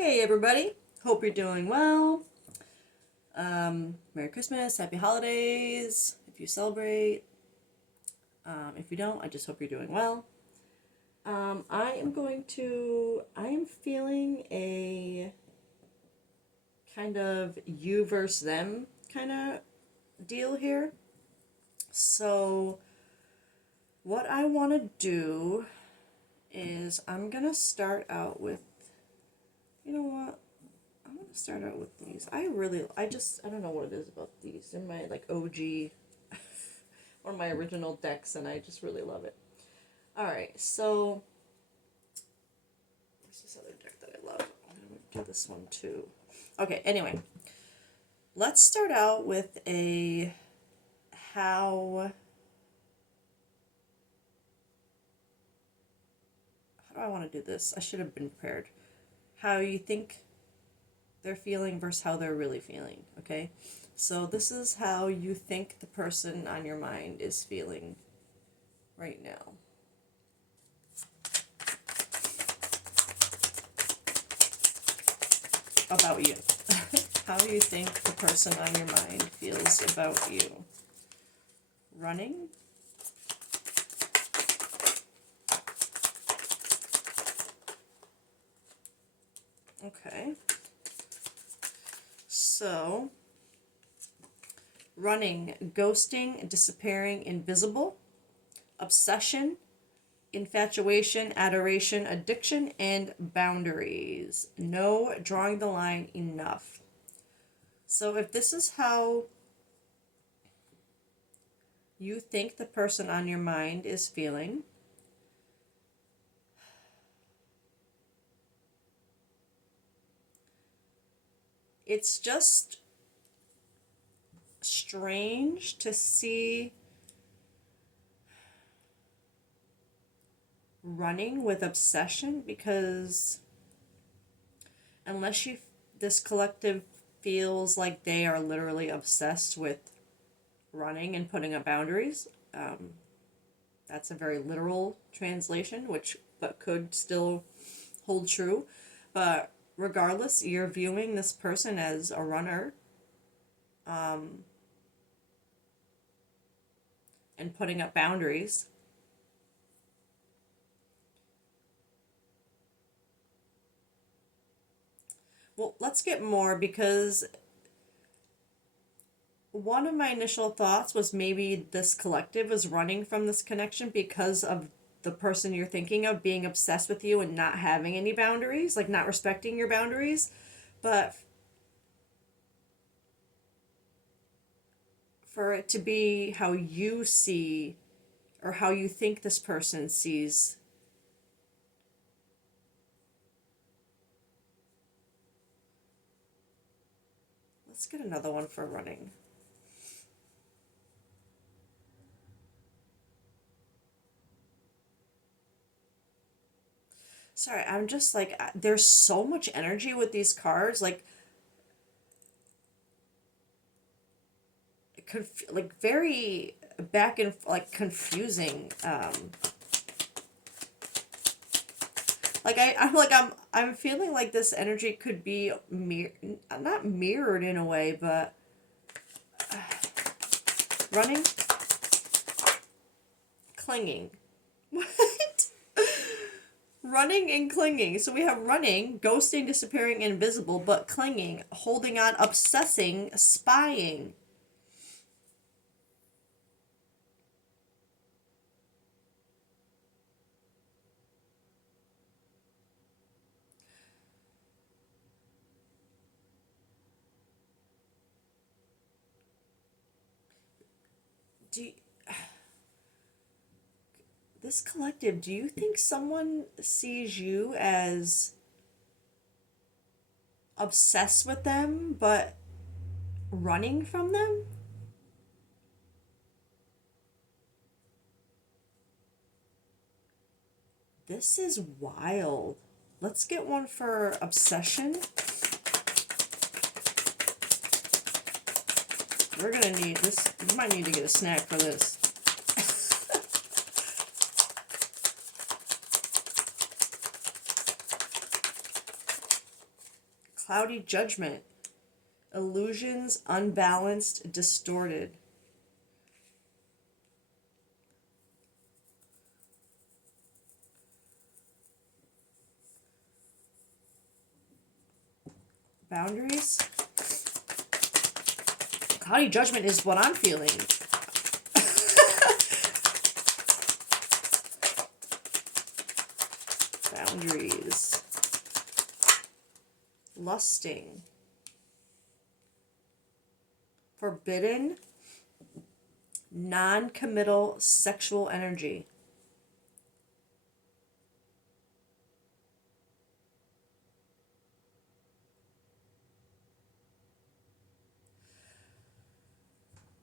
Hey everybody, hope you're doing well. Merry Christmas, Happy Holidays, if you celebrate. If you don't, I just hope you're doing well. I am feeling a kind of you versus them kind of deal here. So, what I want to do is I'm going to start out with, you know what? I'm gonna start out with these. I don't know what it is about these. They're my like OG, one of my original decks, and I just really love it. All right, so where's this other deck that I love? I'm gonna do this one too. Okay, anyway, let's start out with a how. How do I want to do this? I should have been prepared. How you think they're feeling versus how they're really feeling. Okay, so this is how you think the person on your mind is feeling right now. About you. How do you think the person on your mind feels about you? Running? Okay. So, running, ghosting, disappearing, invisible, obsession, infatuation, adoration, addiction, and boundaries. No, drawing the line, enough. So, if this is how you think the person on your mind is feeling, it's just strange to see running with obsession, because unless this collective feels like they are literally obsessed with running and putting up boundaries, that's a very literal translation, which but could still hold true. But regardless, you're viewing this person as a runner, and putting up boundaries. Well, let's get more, because one of my initial thoughts was maybe this collective is running from this connection because of the person you're thinking of being obsessed with you and not having any boundaries, like not respecting your boundaries. But for it to be how you see or how you think this person sees, let's get another one for running. Sorry, I'm just like, there's so much energy with these cards. Like very back and like confusing. I'm feeling like this energy could be not mirrored in a way, but running, clinging. What? Running and clinging. So we have running, ghosting, disappearing, invisible, but clinging, holding on, obsessing, spying. Do you, this collective, do you think someone sees you as obsessed with them but running from them? This is wild. Let's get one for obsession. We're gonna need this. You might need to get a snack for this. Cloudy judgment. Illusions, unbalanced, distorted. Boundaries. Cloudy judgment is what I'm feeling. Boundaries. Lusting. Forbidden. Non-committal sexual energy.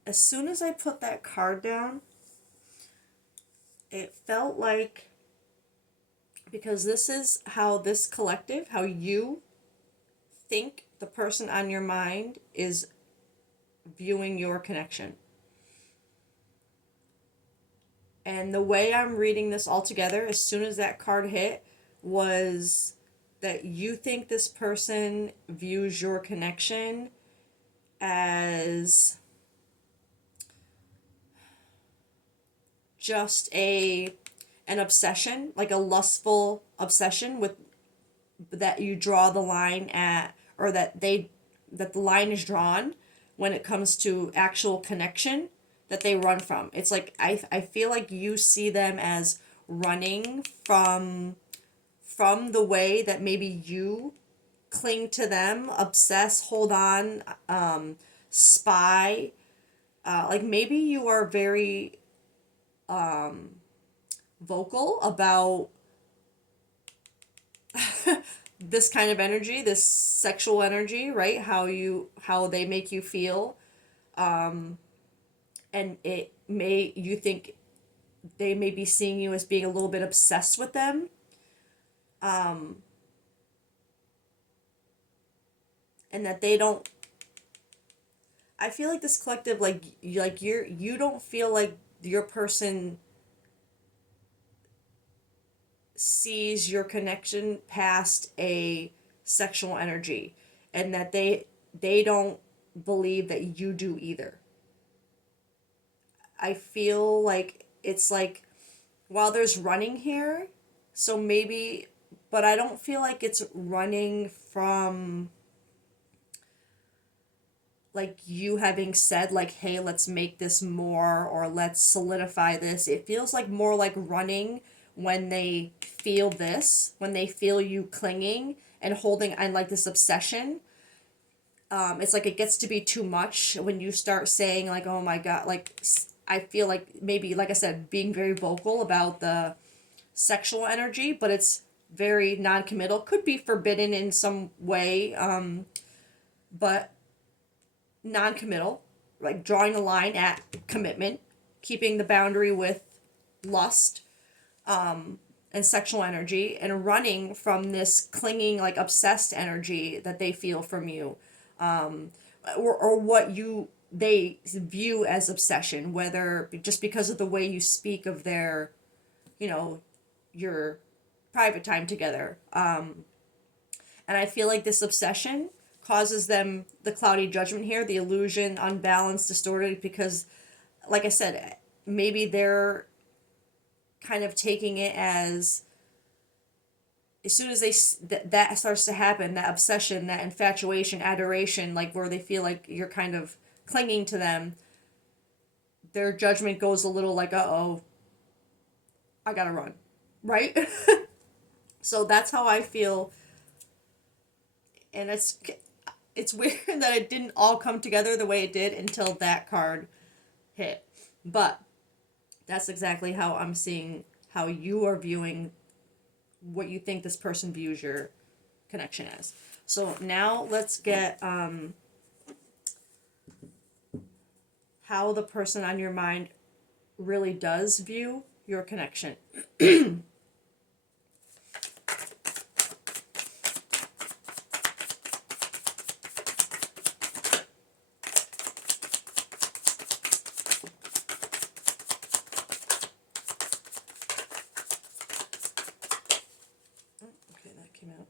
As soon as I put that card down, it felt like, because this is how this collective, how you think the person on your mind is viewing your connection. And the way I'm reading this all together, as soon as that card hit, was that you think this person views your connection as just an obsession, like a lustful obsession with that you draw the line at, or that the line is drawn when it comes to actual connection that they run from. It's like I feel like you see them as running from the way that maybe you cling to them, obsess, hold on, spy. Like maybe you are very vocal about this kind of energy, this sexual energy, right? How they make you feel. And you think they may be seeing you as being a little bit obsessed with them. And that they don't, I feel like this collective, you don't feel like your person sees your connection past a sexual energy, and that they don't believe that you do either. I feel like it's like, while there's running here, so maybe, but I don't feel like it's running from like you having said like, hey, let's make this more, or let's solidify this. It feels like more like running when they feel this, when they feel you clinging and holding and like this obsession. It's like it gets to be too much when you start saying like, oh my God, like I feel like maybe, like I said, being very vocal about the sexual energy, but it's very non-committal, could be forbidden in some way, but non-committal, like drawing a line at commitment, keeping the boundary with lust, and sexual energy, and running from this clinging, like obsessed energy that they feel from you, or what they view as obsession, whether just because of the way you speak of their, your private time together. And I feel like this obsession causes them the cloudy judgment here, the illusion, unbalanced, distorted, because, like I said, maybe they're kind of taking it as soon as that starts to happen, that obsession, that infatuation, adoration, like where they feel like you're kind of clinging to them, their judgment goes a little like, uh-oh, I gotta run, right? So that's how I feel, and it's weird that it didn't all come together the way it did until that card hit, but that's exactly how I'm seeing how you are viewing what you think this person views your connection as. So now let's get how the person on your mind really does view your connection. Okay, that came out.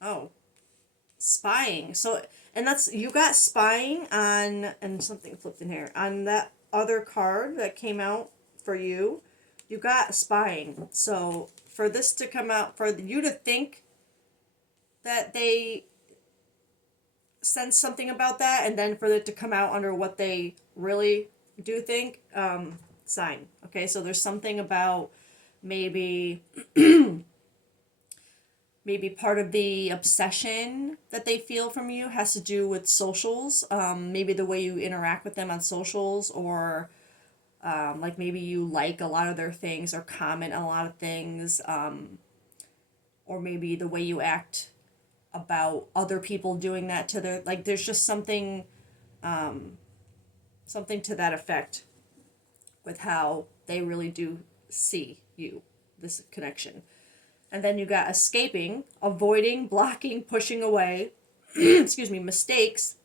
Oh, spying. So, and that's, you got spying on, and something flipped in here, on that other card that came out for you. You got spying. So for this to come out, for you to think that they sense something about that, and then for it to come out under what they really do think, sign. Okay, so there's something about maybe maybe part of the obsession that they feel from you has to do with socials, maybe the way you interact with them on socials, or like maybe you like a lot of their things or comment on a lot of things, or maybe the way you act about other people doing that to their, like there's just something something to that effect with how they really do see you, this connection. And then you got escaping, avoiding, blocking, pushing away, excuse me, mistakes,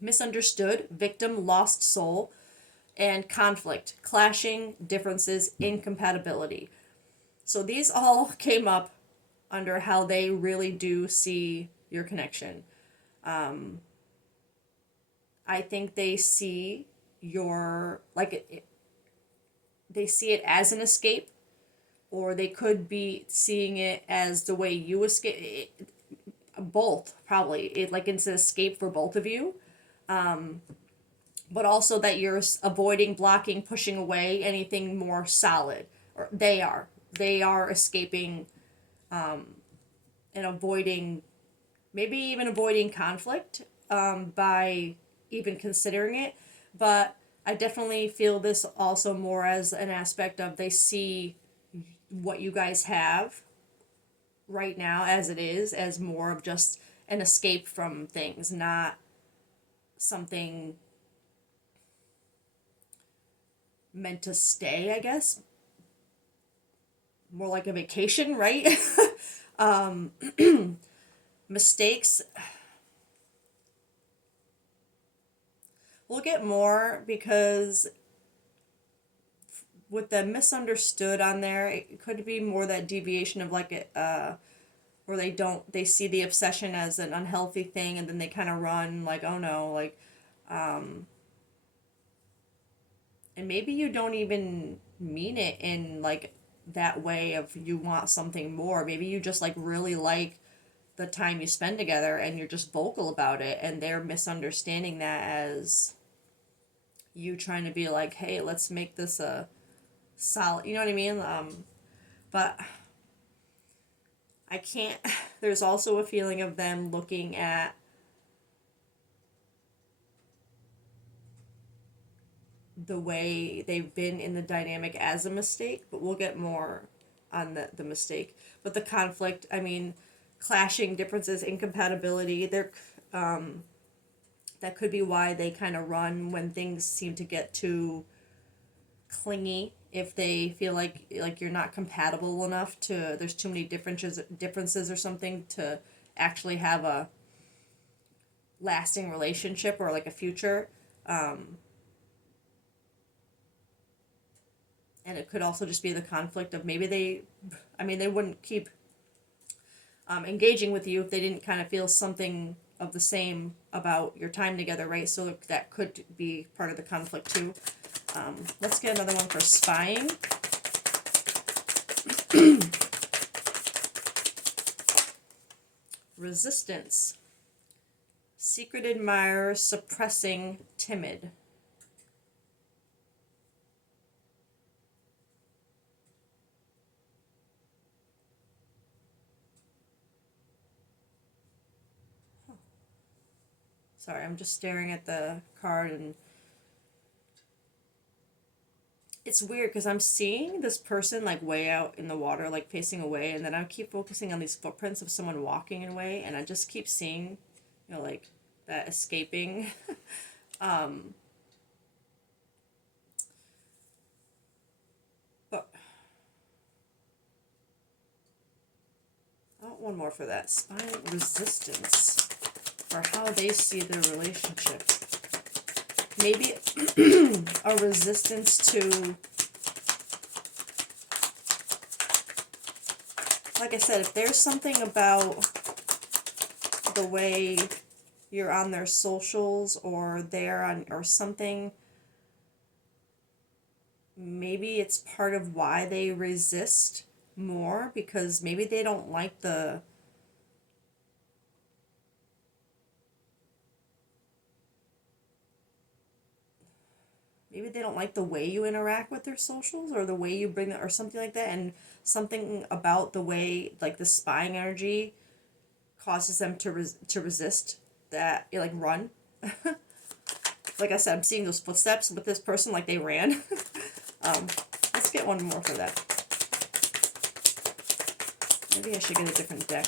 misunderstood, victim, lost soul, and conflict, clashing, differences, incompatibility. So these all came up under how they really do see your connection. I think they see your, like, they see it as an escape, or they could be seeing it as the way you escape. Both, probably. It's an escape for both of you. But also that you're avoiding, blocking, pushing away anything more solid. Or they are. They are escaping and avoiding, maybe even avoiding conflict by even considering it. But I definitely feel this also more as an aspect of they see what you guys have right now as it is, as more of just an escape from things, not something meant to stay, I guess. More like a vacation, right? Mistakes. We'll get more, because with the misunderstood on there, it could be more that deviation of like where they see the obsession as an unhealthy thing, and then they kind of run like, oh no, like, and maybe you don't even mean it in like that way of you want something more. Maybe you just like really like the time you spend together and you're just vocal about it, and they're misunderstanding that as you trying to be like, hey, let's make this a solid, you know what I mean? But I can't, there's also a feeling of them looking at the way they've been in the dynamic as a mistake, but we'll get more on the mistake. But the conflict, I mean, clashing, differences, incompatibility, they're, that could be why they kind of run when things seem to get too clingy, if they feel like you're not compatible enough to, there's too many differences or something to actually have a lasting relationship or like a future. And it could also just be the conflict of maybe they wouldn't keep engaging with you if they didn't kind of feel something of the same about your time together, right? So that could be part of the conflict too. Let's get another one for spying. Resistance. Secret admirer, suppressing, timid. Sorry, I'm just staring at the card, and it's weird because I'm seeing this person like way out in the water, like facing away, and then I keep focusing on these footprints of someone walking away, and I just keep seeing, you know, like that escaping. But I want one more for that. Spying, resistance, for how they see their relationship. Maybe a resistance to, like I said, if there's something about the way you're on their socials or they're on or something. Maybe it's part of why they resist more, because maybe they don't like the way you interact with their socials, or the way you bring them, or something like that, and something about the way, like the spying energy causes them to resist that, like run. Like I said, I'm seeing those footsteps with this person, like they ran. Let's get one more for that. Maybe I should get a different deck.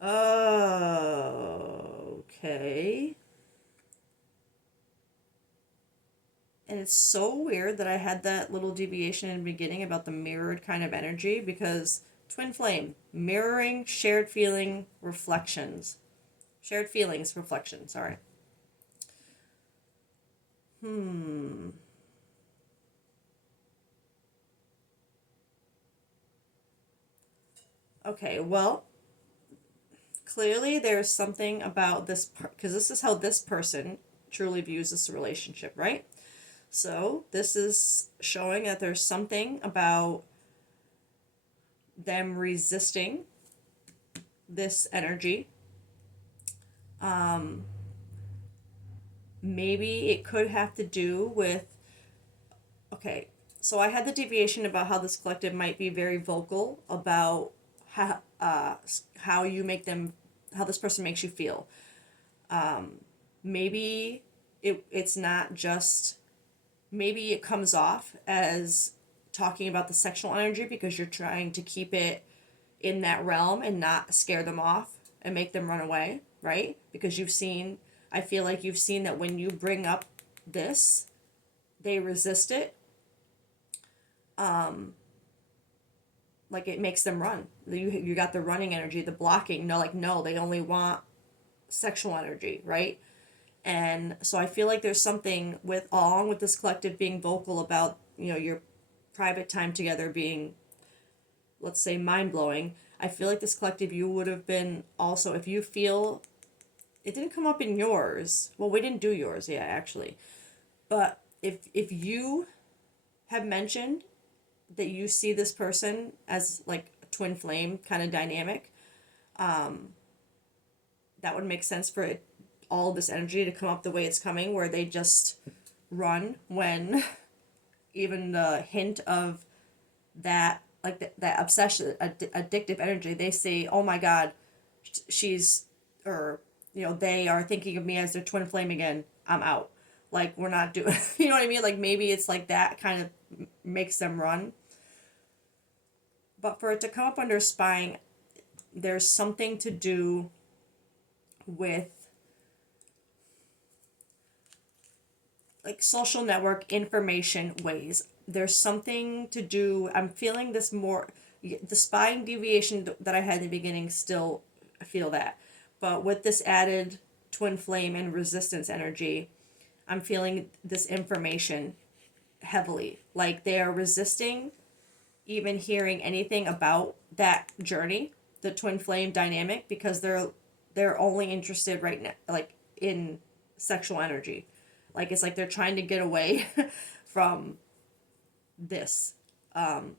Oh. Okay. And it's so weird that I had that little deviation in the beginning about the mirrored kind of energy, because twin flame, mirroring, shared feeling, reflections. Shared feelings, reflections, sorry. Okay, well, clearly there's something about this, because this is how this person truly views this relationship, right? So this is showing that there's something about them resisting this energy. Maybe it could have to do with, okay, so I had the deviation about how this collective might be very vocal about how you make them, how this person makes you feel. Maybe it's not just, maybe it comes off as talking about the sexual energy because you're trying to keep it in that realm and not scare them off and make them run away, right? Because I feel like you've seen that when you bring up this, they resist it. Like it makes them run. You got the running energy, the blocking. No, they only want sexual energy, right? And so I feel like there's something along with this collective being vocal about, your private time together being, let's say, mind-blowing. I feel like this collective, you would have been also, if you feel, it didn't come up in yours. Well, we didn't do yours, yeah, actually. But if you have mentioned that you see this person as like a twin flame kind of dynamic, that would make sense for it, all this energy to come up the way it's coming, where they just run when even the hint of that, like that obsession, addictive energy, they say, oh my god, she's, or they are thinking of me as their twin flame again, I'm out, like we're not doing you know what I mean, like maybe it's like that kind of makes them run. But for it to come up under spying, there's something to do with like social network information ways. There's something to do, I'm feeling this more, the spying deviation that I had in the beginning, still I feel that. But with this added twin flame and resistance energy, I'm feeling this information heavily. Like they are resisting even hearing anything about that journey, the twin flame dynamic, because they're only interested right now, like in sexual energy. Like it's like they're trying to get away from this. And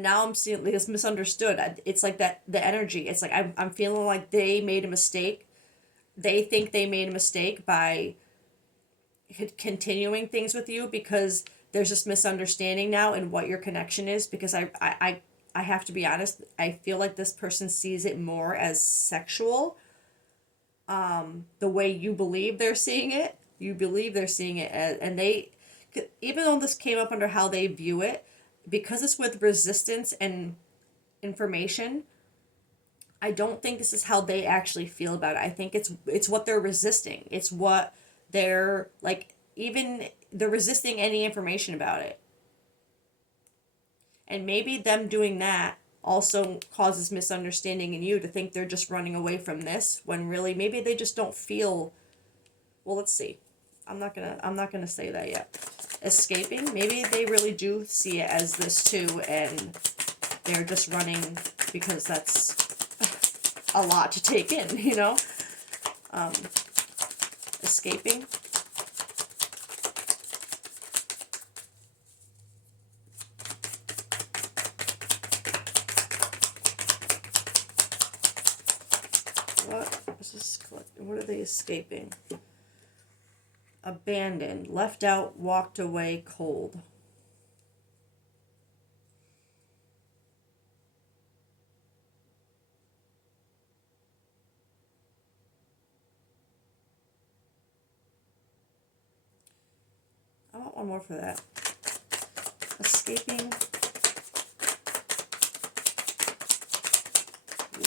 now I'm seeing like it's misunderstood. It's like that the energy. It's like I'm feeling like they made a mistake. They think they made a mistake by continuing things with you, because there's this misunderstanding now in what your connection is. Because I have to be honest, I feel like this person sees it more as sexual. The way you believe they're seeing it, as, and they, even though this came up under how they view it, because it's with resistance and information, I don't think this is how they actually feel about it. I think it's what they're resisting. It's what they're like, even they're resisting any information about it. And maybe them doing that also causes misunderstanding in you to think they're just running away from this, when really maybe they just don't feel, well, let's see. I'm not gonna say that yet. Escaping, maybe they really do see it as this too, and they're just running because that's a lot to take in, you know? Escaping. What are they escaping? Abandoned, left out, walked away, cold. I want one more for that. Escaping,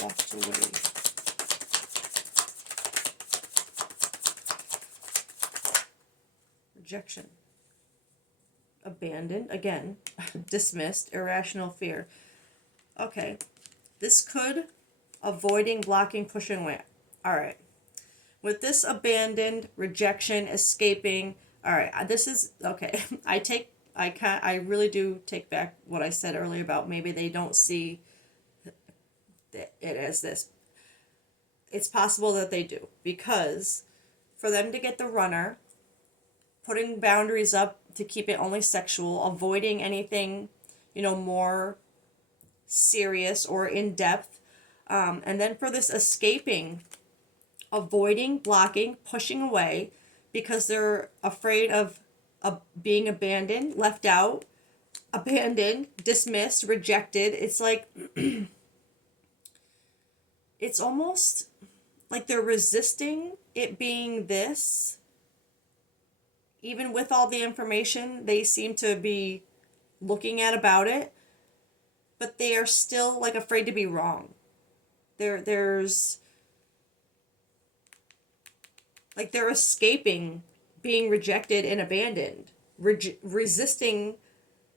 walked away. Rejection. Abandoned, again, dismissed, irrational fear. Okay, this could, avoiding, blocking, pushing away. All right. With this abandoned, rejection, escaping, all right, this is, okay, I really do take back what I said earlier about maybe they don't see it as this. It's possible that they do, because for them to get the runner, putting boundaries up to keep it only sexual, avoiding anything, more serious or in depth, and then for this escaping, avoiding, blocking, pushing away, because they're afraid of being abandoned, left out, abandoned, dismissed, rejected. It's like, it's almost like they're resisting it being this. Even with all the information they seem to be looking at about it, but they are still like afraid to be wrong. There's like they're escaping being rejected and abandoned, resisting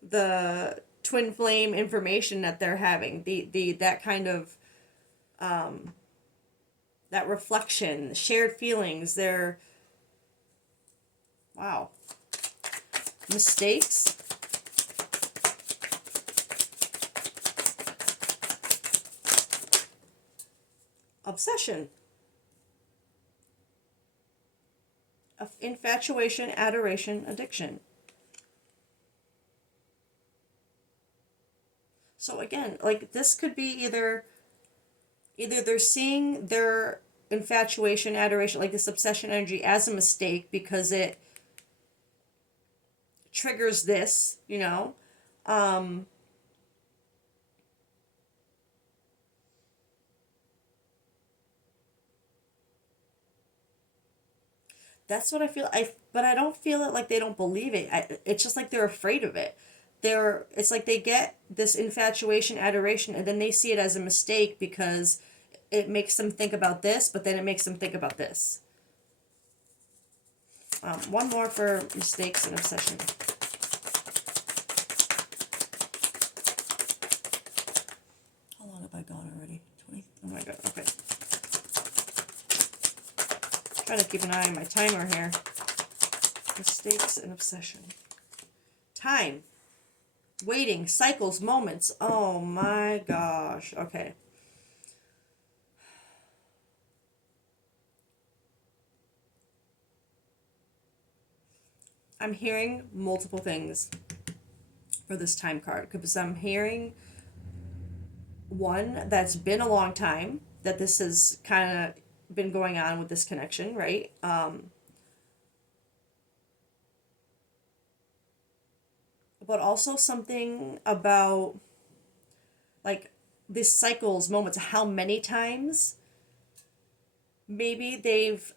the twin flame information that they're having, the that kind of that reflection, shared feelings. They're, wow. Mistakes. Obsession. Infatuation, adoration, addiction. So again, like this could be either they're seeing their infatuation, adoration, like this obsession energy as a mistake because it triggers this, that's what I feel. But I don't feel it like they don't believe it. It's just like they're afraid of it. It's like they get this infatuation, adoration, and then they see it as a mistake because it makes them think about this, but then it makes them think about this. One more for mistakes and obsession. How long have I gone already? 20? Oh my god, okay. Trying to keep an eye on my timer here. Mistakes and obsession. Time. Waiting. Cycles. Moments. Oh my gosh. Okay. I'm hearing multiple things for this time card because I'm hearing one that's been a long time that this has kind of been going on with this connection, right? But also something about like this cycles, moments, how many times maybe they've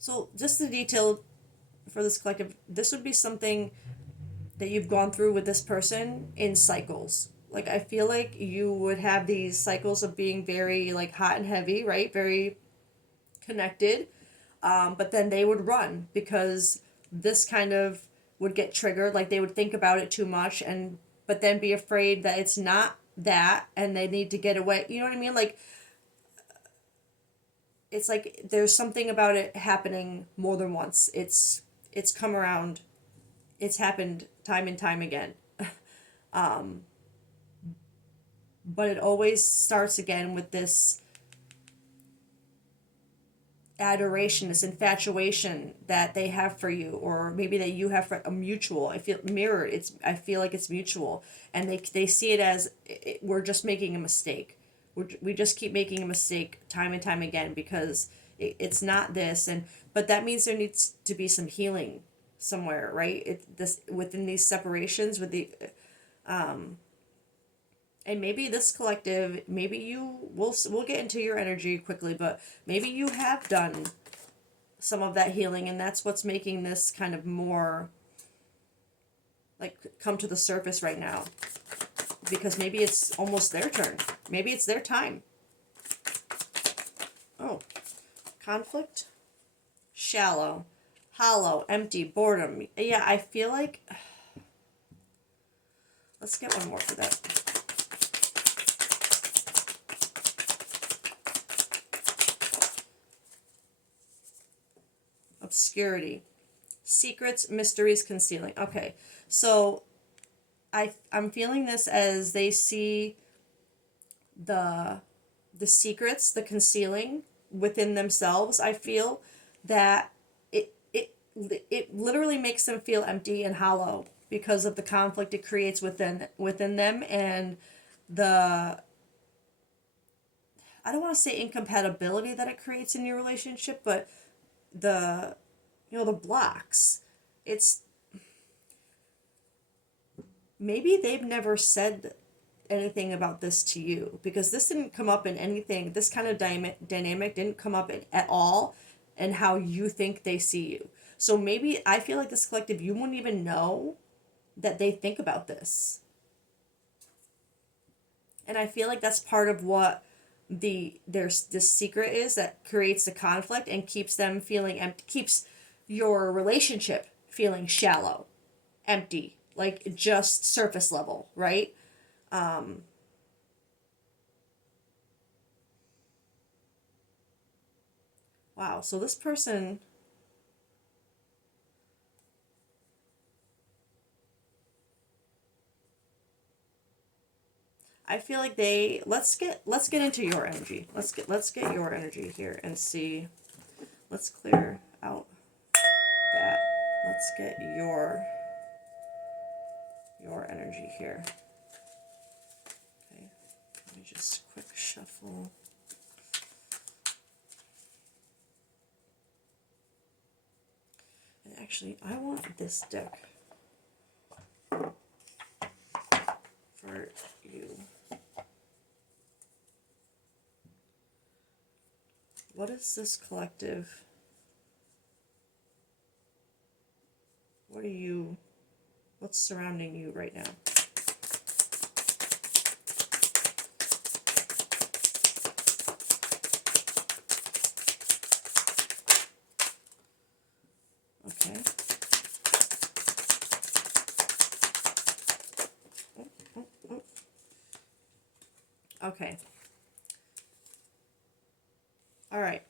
so just the detail for this collective, this would be something that you've gone through with this person in cycles. Like I feel like you would have these cycles of being very like hot and heavy, right? Very connected. But then they would run because this kind of would get triggered. Like they would think about it too much and but then be afraid that it's not that and they need to get away. You know what I mean? Like it's like there's something about it happening more than once. It's come around. It's happened time and time again. But it always starts again with this adoration, this infatuation that they have for you, or maybe that you have for a mutual. I feel mirrored. I feel like it's mutual, and they see it as we're just making a mistake. We just keep making a mistake time and time again because it's not this, and but that means there needs to be some healing somewhere, right? This within these separations with the and maybe this collective, maybe we'll get into your energy quickly, but maybe you have done some of that healing, and that's what's making this kind of more like come to the surface right now, because maybe it's almost their turn, maybe it's their time. Oh, conflict, shallow, hollow, empty, boredom. Yeah, I feel like let's get one more for that. Obscurity, secrets, mysteries, concealing. Okay, so I'm feeling this as they see the secrets, the concealing within themselves. I feel that it literally makes them feel empty and hollow because of the conflict it creates within them, and the, I don't want to say incompatibility that it creates in your relationship, but the, the blocks. It's maybe they've never said anything about this to you because this didn't come up in anything. This kind of dynamic didn't come up at all in how you think they see you. So maybe I feel like this collective, you wouldn't even know that they think about this. And I feel like that's part of what there's this secret is that creates the conflict and keeps them feeling empty, keeps your relationship feeling shallow, empty, like just surface level, right? Wow, so this person, I feel like they, let's get into your energy. Let's get your energy here and see. Let's clear out that. Let's get your energy here. Okay. Let me just quick shuffle. And actually, I want this deck for you. What is this collective? What are you, what's surrounding you right now? Okay. Okay. All right.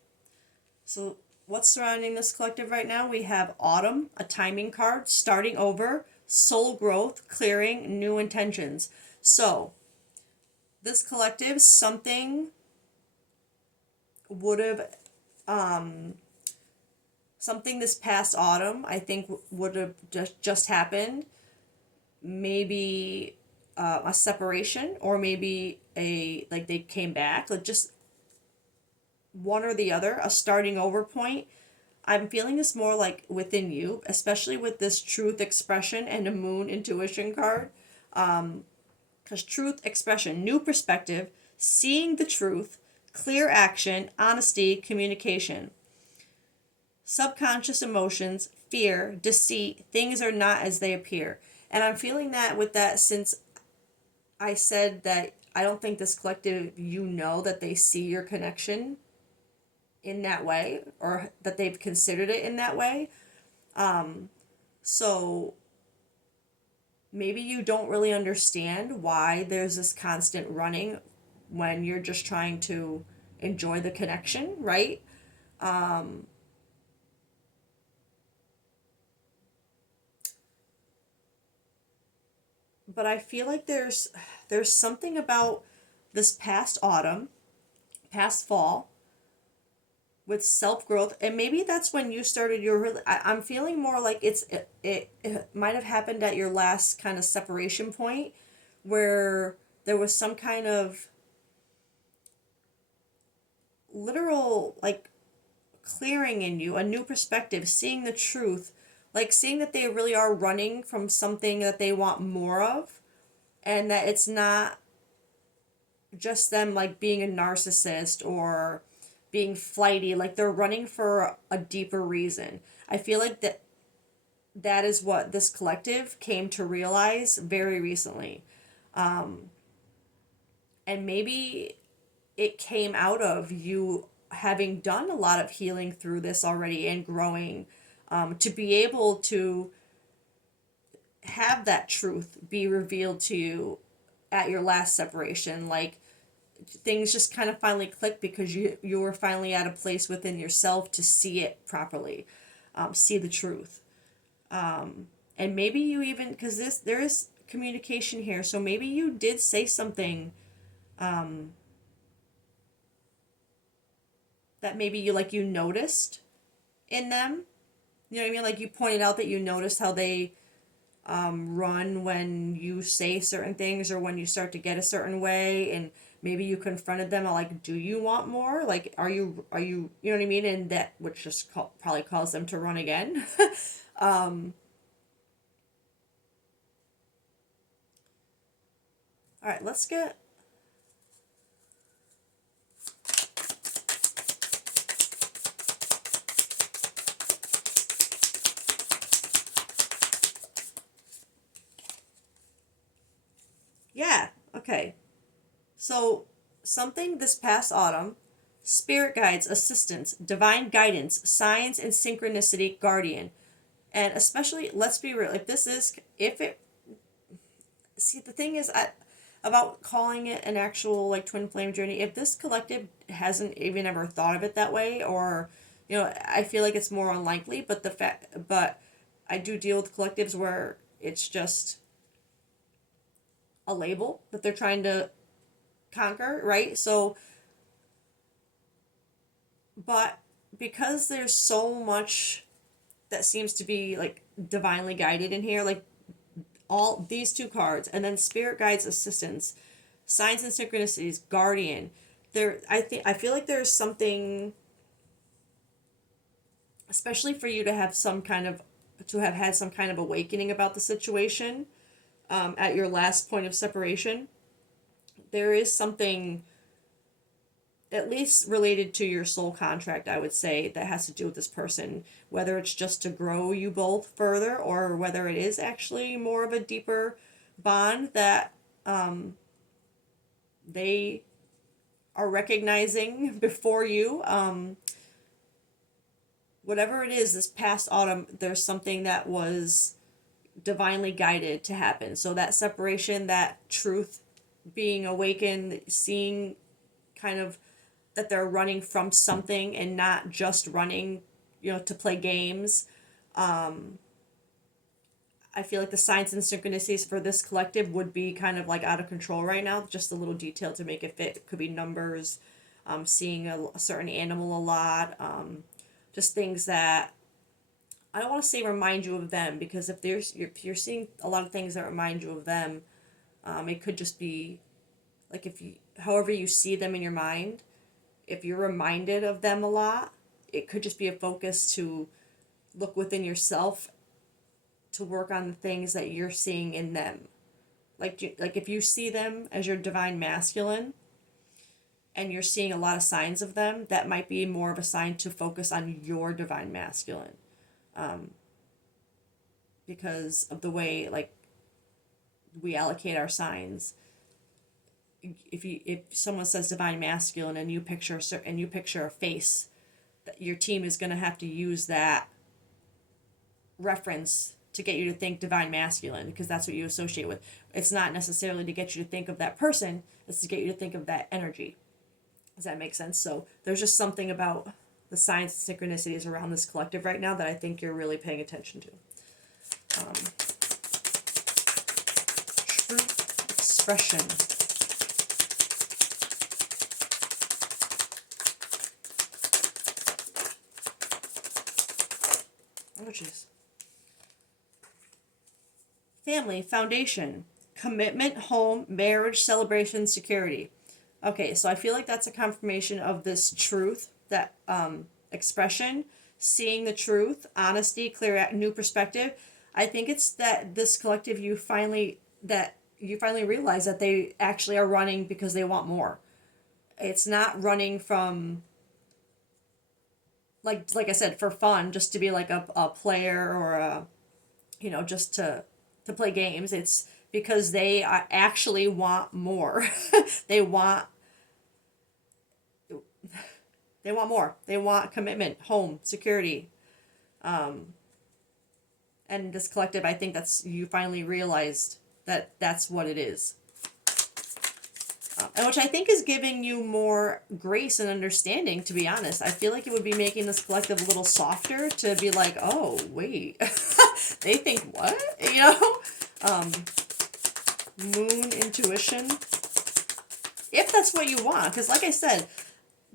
So what's surrounding this collective right now? We have autumn, a timing card, starting over, soul growth, clearing, new intentions. So this collective, something would have, something this past autumn, I think would have just happened. Maybe a separation, or maybe like they came back, like just one or the other, a starting over point. I'm feeling this more like within you, especially with this truth expression and a moon intuition card. Because truth expression, new perspective, seeing the truth, clear action, honesty, communication. Subconscious emotions, fear, deceit, things are not as they appear. And I'm feeling that with that, since I said that I don't think this collective, that they see your connection in that way, or that they've considered it in that way. So maybe you don't really understand why there's this constant running when you're just trying to enjoy the connection, right? but I feel like there's something about this past autumn, past fall, with self growth, and maybe that's when you started your. I'm feeling more like it might have happened at your last kind of separation point, where there was some kind of literal like clearing in you, a new perspective, seeing the truth, like seeing that they really are running from something that they want more of, and that it's not just them like being a narcissist or being flighty, like they're running for a deeper reason. I feel like that is what this collective came to realize very recently. And maybe it came out of you having done a lot of healing through this already and growing, to be able to have that truth be revealed to you at your last separation. Like things just kind of finally clicked because you were finally at a place within yourself to see it properly, see the truth. And maybe you even, because there is communication here, so maybe you did say something, that maybe you noticed in them. You know what I mean? Like you pointed out that you noticed how they run when you say certain things or when you start to get a certain way, and maybe you confronted them like, do you want more? Like, are you you know what I mean? And that which just probably caused them to run again. um, all right, let's get. Yeah, okay. So, something this past autumn, spirit guides, assistants, divine guidance, signs and synchronicity, guardian. And especially, let's be real, if it, see, the thing is, about calling it an actual, like, twin flame journey, if this collective hasn't even ever thought of it that way, or, I feel like it's more unlikely, but I do deal with collectives where it's just a label that they're trying to conquer, right? So, but because there's so much that seems to be like divinely guided in here, like all these two cards, and then spirit guides, assistance, signs and synchronicities, guardian. I feel like there's something, especially for you to have had some kind of awakening about the situation, at your last point of separation. There is something at least related to your soul contract, I would say, that has to do with this person, whether it's just to grow you both further or whether it is actually more of a deeper bond that, they are recognizing before you. Whatever it is, this past autumn, there's something that was divinely guided to happen. So that separation, that truth being awakened, seeing kind of that they're running from something and not just running, to play games. I feel like the signs and synchronicities for this collective would be kind of like out of control right now. Just a little detail to make it fit. It could be numbers, seeing a certain animal a lot, just things that I don't want to say remind you of them, because if you're seeing a lot of things that remind you of them, it could just be like if you however you see them in your mind. If you're reminded of them a lot, it could just be a focus to look within yourself to work on the things that you're seeing in them. Like if you see them as your divine masculine and you're seeing a lot of signs of them, that might be more of a sign to focus on your divine masculine. Because of the way like we allocate our signs. If someone says divine masculine and you picture a face, that your team is going to have to use that reference to get you to think divine masculine, because that's what you associate with. It's not necessarily to get you to think of that person, it's to get you to think of that energy. Does that make sense? So there's just something about the signs and synchronicities around this collective right now that I think you're really paying attention to. Truth expression. Oh, jeez. Family, foundation, commitment, home, marriage, celebration, security. Okay, so I feel like that's a confirmation of this truth, that expression, seeing the truth, honesty, clear, new perspective. I think it's that this collective, you finally realize that they actually are running because they want more. It's not running from, like I said, for fun, just to be like a player, or a, just to play games. It's because they actually want more. they want they want more. They want commitment, home, security. And this collective, I think that's, you finally realized that that's what it is. And which I think is giving you more grace and understanding, to be honest. I feel like it would be making this collective a little softer to be like, oh, wait, they think what? Moon intuition. If that's what you want. Because like I said,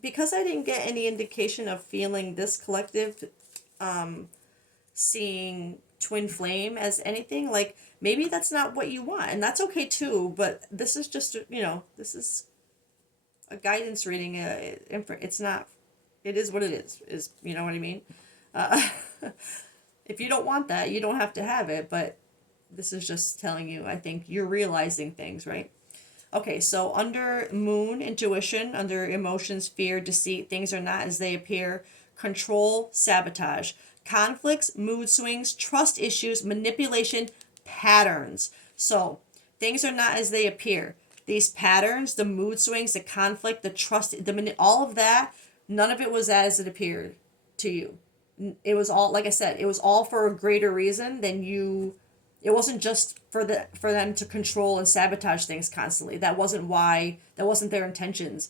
because I didn't get any indication of feeling this collective seeing twin flame as anything, like maybe that's not what you want, and that's okay too, but this is just, this is a guidance reading. It's not, it is what it is, you know what I mean? uh, if you don't want that, you don't have to have it, but this is just telling you, I think you're realizing things, right? Okay, so under moon, intuition, under emotions, fear, deceit, things are not as they appear, control, sabotage, conflicts, mood swings, trust issues, manipulation, patterns. So things are not as they appear. These patterns, the mood swings, the conflict, the trust, all of that, none of it was as it appeared to you. It was all, like I said, it was all for a greater reason than you. It wasn't just for them to control and sabotage things constantly. That wasn't why. That wasn't their intentions.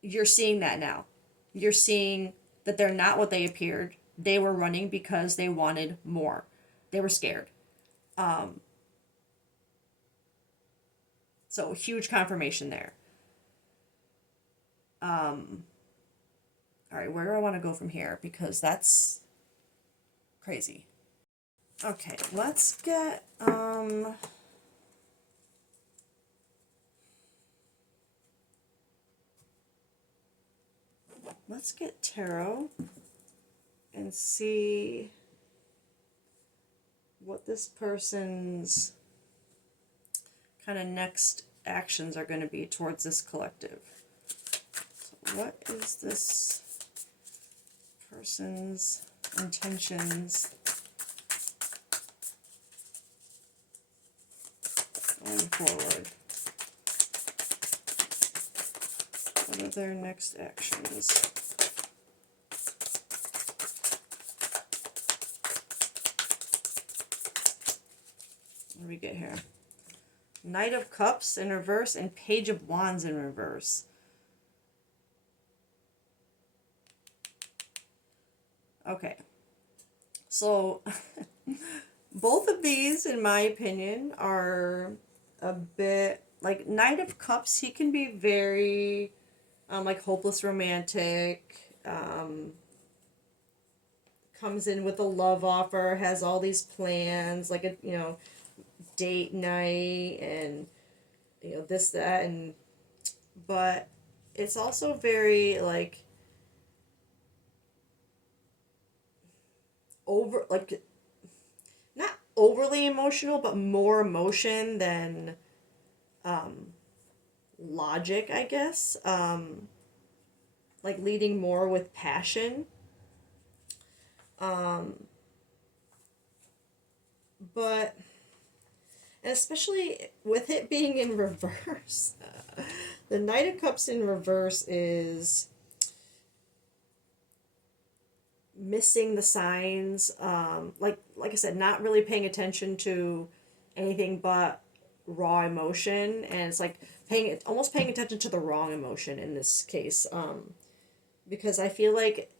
You're seeing that now. You're seeing that they're not what they appeared. They were running because they wanted more. They were scared. So huge confirmation there. All right, where do I want to go from here? Because that's crazy. Okay, let's get tarot and see what this person's kind of next actions are going to be towards this collective. So what is this person's intentions going forward? What are their next actions? What do we get here? Knight of Cups in reverse and Page of Wands in reverse. Okay. So, both of these, in my opinion, are a bit like Knight of Cups. He can be very, like hopeless romantic. Comes in with a love offer, has all these plans, like a date night, and this, that, and but it's also very like over, like not overly emotional, but more emotion than logic, I guess. Like leading more with passion. But especially with it being in reverse, the Knight of Cups in reverse is missing the signs. Like I said, not really paying attention to anything but raw emotion, and it's like almost paying attention to the wrong emotion in this case. Because I feel like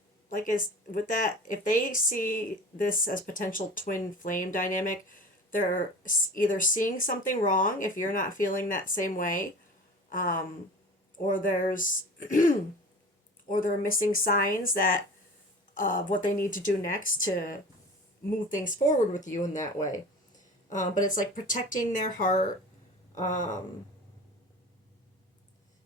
is with that, if they see this as potential twin flame dynamic, they're either seeing something wrong if you're not feeling that same way, or there's or they're missing signs that of what they need to do next to move things forward with you in that way. But it's like protecting their heart. Um,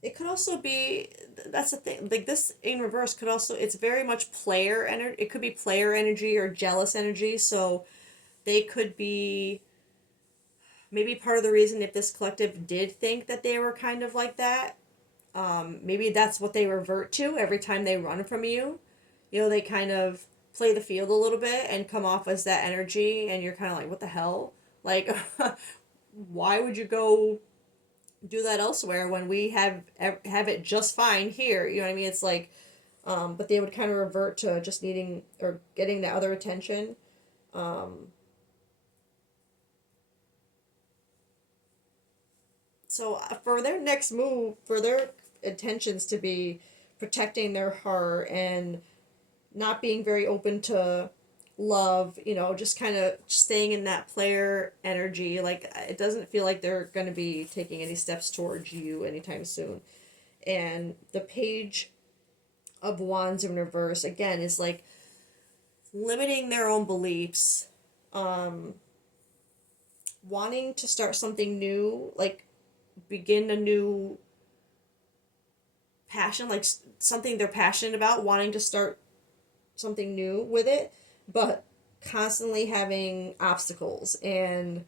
it could also be, that's the thing, like this in reverse could also, it's very much player energy. It could be player energy or jealous energy. So they could be maybe part of the reason if this collective did think that they were kind of like that. Maybe that's what they revert to every time they run from you. You know, they kind of play the field a little bit and come off as that energy, and you're kind of like, what the hell? Like, why would you go do that elsewhere when we have it just fine here? You know what I mean? It's like, but they would kind of revert to just needing or getting the other attention. Um, so for their next move, for their intentions to be protecting their heart and not being very open to love, you know, just kind of staying in that player energy. Like, it doesn't feel like they're going to be taking any steps towards you anytime soon. And the Page of Wands in reverse, again, is like limiting their own beliefs, um, wanting to start something new, like begin a new passion, like something they're passionate about, wanting to start something new with it, but constantly having obstacles. And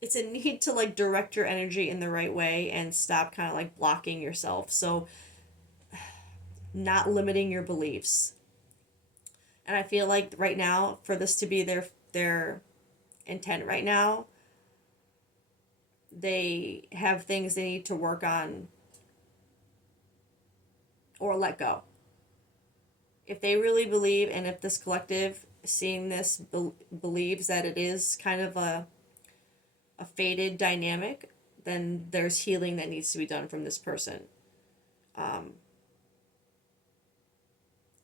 it's a need to like direct your energy in the right way and stop kind of like blocking yourself. So not limiting your beliefs. And I feel like right now, for this to be their intent right now, they have things they need to work on or let go. If they really believe, and if this collective seeing this believes that it is kind of a fated dynamic, then there's healing that needs to be done from this person. Um,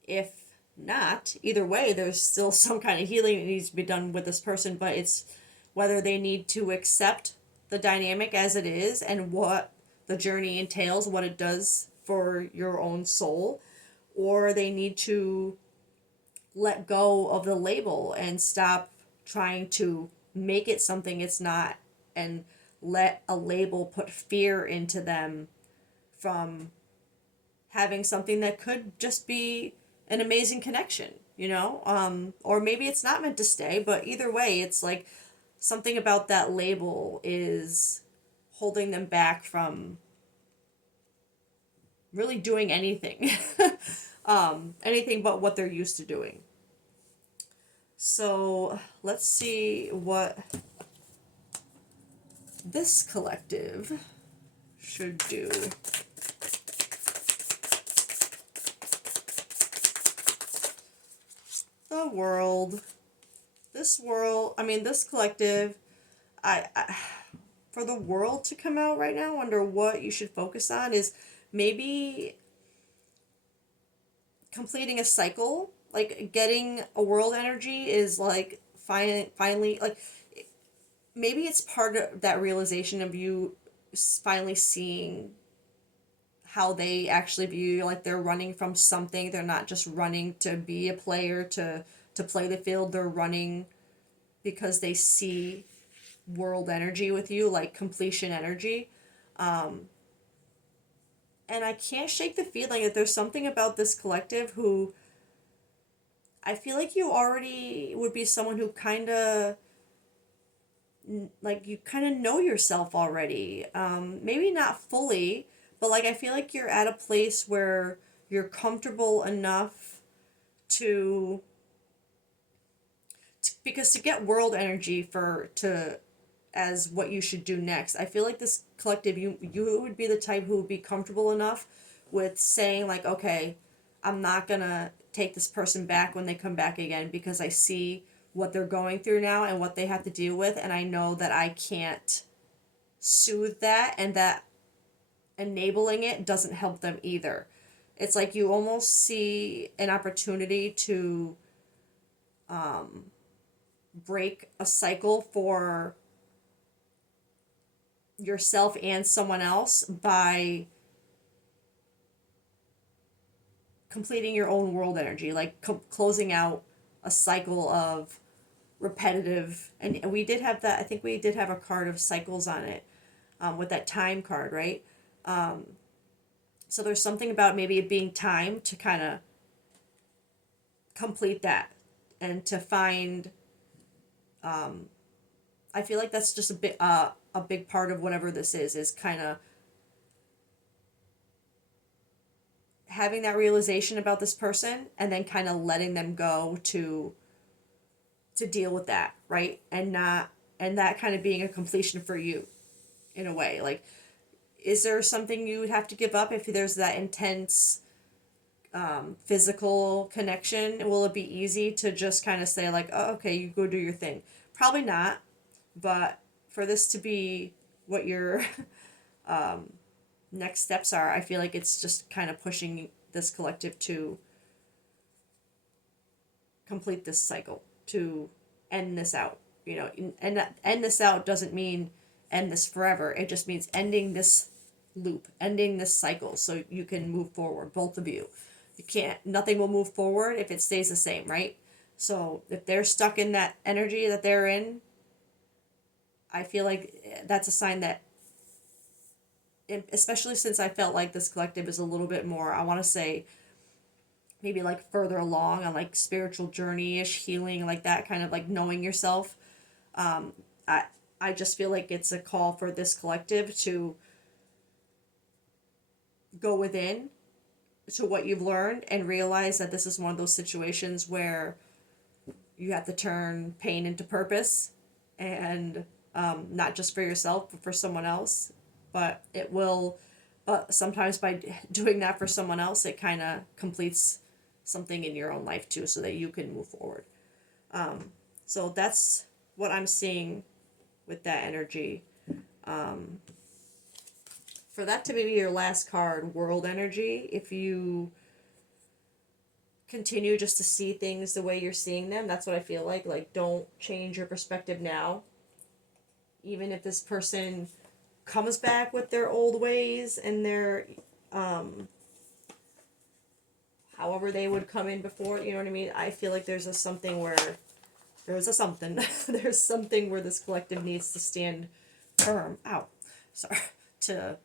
if not, either way, there's still some kind of healing that needs to be done with this person, but it's whether they need to accept the dynamic as it is and what the journey entails, what it does for your own soul, or they need to let go of the label and stop trying to make it something it's not, and let a label put fear into them from having something that could just be an amazing connection, you know? Or maybe it's not meant to stay, but either way, it's like something about that label is holding them back from really doing anything. Anything but what they're used to doing. So let's see what this collective should do. The world. This world, I mean, this collective, I for the world to come out right now under what you should focus on is maybe completing a cycle. Like, getting a world energy is like finally, like, maybe it's part of that realization of you finally seeing how they actually view you, like they're running from something. They're not just running to be a player to play the field. They're running because they see world energy with you, like completion energy. Um, and I can't shake the feeling that there's something about this collective who I feel like you already would be someone who kind of, like, you kind of know yourself already. Maybe not fully, but like I feel like you're at a place where you're comfortable enough to, because to get world energy for to as what you should do next. I feel like this collective, you would be the type who would be comfortable enough with saying like, okay, I'm not gonna take this person back when they come back again because I see what they're going through now and what they have to deal with, and I know that I can't soothe that, and that enabling it doesn't help them either. It's like you almost see an opportunity to break a cycle for yourself and someone else by completing your own world energy, like closing out a cycle of repetitive. And we did have that, I think we did have a card of cycles on it, with that time card, right? So there's something about maybe it being time to kind of complete that and to find, I feel like that's just a big part of whatever this is kind of having that realization about this person and then kind of letting them go to deal with that, right? And that kind of being a completion for you in a way. Like, is there something you would have to give up if there's that intense physical connection? Will it be easy to just kind of say like, oh, okay, you go do your thing? Probably not. But for this to be what your next steps are, I feel like it's just kind of pushing this collective to complete this cycle, to end this out. You know, and end this out doesn't mean end this forever. It just means ending this loop, ending this cycle, so you can move forward, both of you. You can't, nothing will move forward if it stays the same, right? So if they're stuck in that energy that they're in, I feel like that's a sign that, especially since I felt like this collective is a little bit more, I want to say, maybe like further along on like spiritual journey-ish, healing, like that kind of like knowing yourself. I I just feel like it's a call for this collective to go within to what you've learned and realize that this is one of those situations where you have to turn pain into purpose, and not just for yourself but for someone else. But it will, but sometimes by doing that for someone else, it kind of completes something in your own life too, so that you can move forward. So that's what I'm seeing with that energy. For that to be your last card, world energy, if you continue just to see things the way you're seeing them, that's what I feel like. Like, don't change your perspective now. Even if this person comes back with their old ways and their, however they would come in before, you know what I mean? I feel like there's a something where, there's a something, there's something where this collective needs to stand firm, sorry, to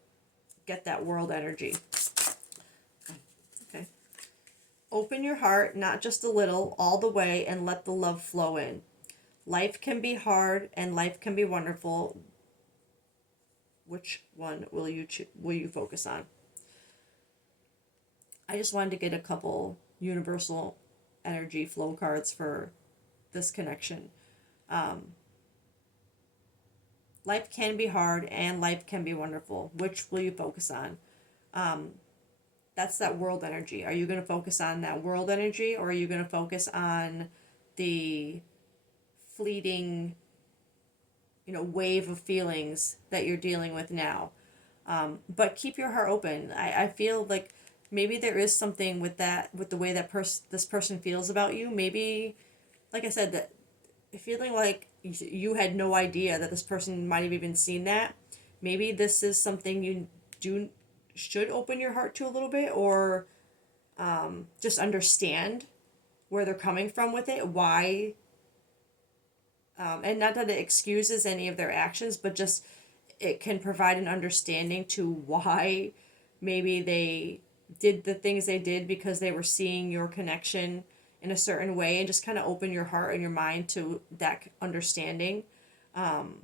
get that world energy. Okay. Open your heart, not just a little, all the way, and let the love flow in. Life can be hard and life can be wonderful. Which one will you focus on? I just wanted to get a couple universal energy flow cards for this connection. Life can be hard and life can be wonderful. Which will you focus on? That's that world energy. Are you going to focus on that world energy, or are you going to focus on the fleeting, wave of feelings that you're dealing with now? But keep your heart open. I feel like maybe there is something with that, with the way that this person feels about you. Maybe, like I said, that feeling like you had no idea that this person might have even seen that. Maybe this is something you should open your heart to a little bit, or just understand where they're coming from with it, why, and not that it excuses any of their actions, but just it can provide an understanding to why maybe they did the things they did, because they were seeing your connection in a certain way, and just kind of open your heart and your mind to that understanding. And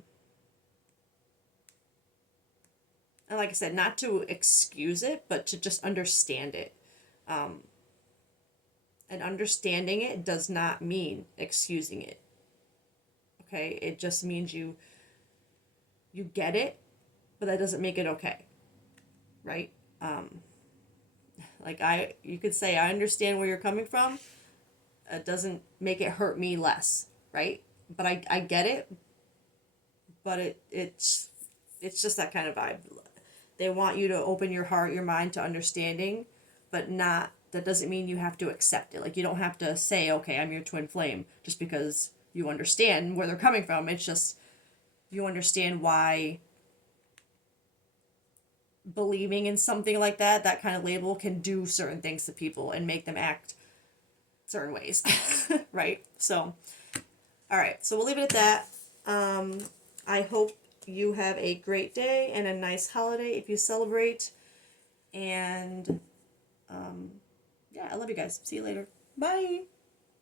like I said, not to excuse it, but to just understand it. And understanding it does not mean excusing it. Okay? It just means you get it, but that doesn't make it okay. Right? Like you could say, I understand where you're coming from. It doesn't make it hurt me less, right? But I get it, but it's just that kind of vibe. They want you to open your heart, your mind to understanding, but not that doesn't mean you have to accept it. Like, you don't have to say, okay, I'm your twin flame, just because you understand where they're coming from. It's just, you understand why believing in something like that kind of label, can do certain things to people and make them act certain ways. Right? So, all right. So we'll leave it at that. I hope you have a great day and a nice holiday if you celebrate. And yeah, I love you guys. See you later. Bye.